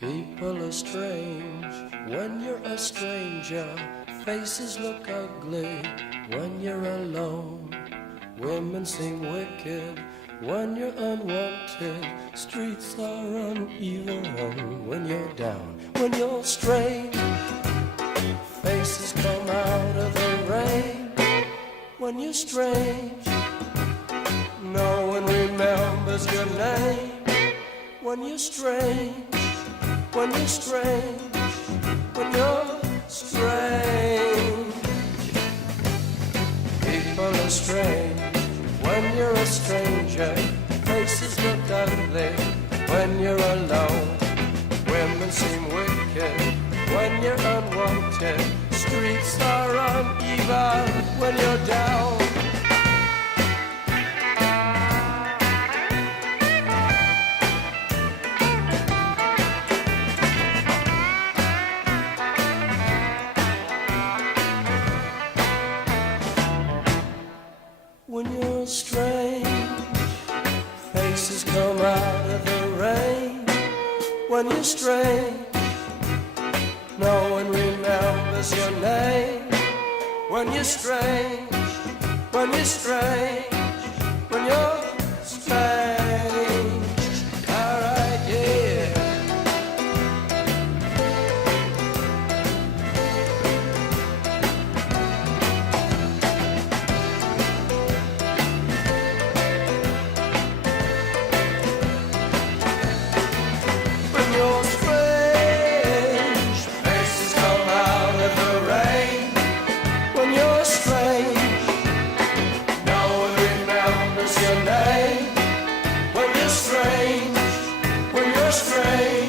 People are strange when you're a stranger. Faces look ugly when you're alone. Women seem wicked when you're unwanted. Streets are uneven when you're down. When you're strange, faces come out of the rain. When you're strange, no one remembers your name. When you're strange, when you're strange, when you're strange. People are strange when you're a stranger. Faces look ugly when you're alone. Women seem wicked when you're unwanted. Streets are uneven when you're down. When you're strange, faces come out of the rain. When you're strange, no one remembers your name. When you're strange, when you're strange, when you're strange. Alright, yeah. When you're strange, faces come out of the rain. When you're strange, no one remembers your name. When you're strange, when you're strange.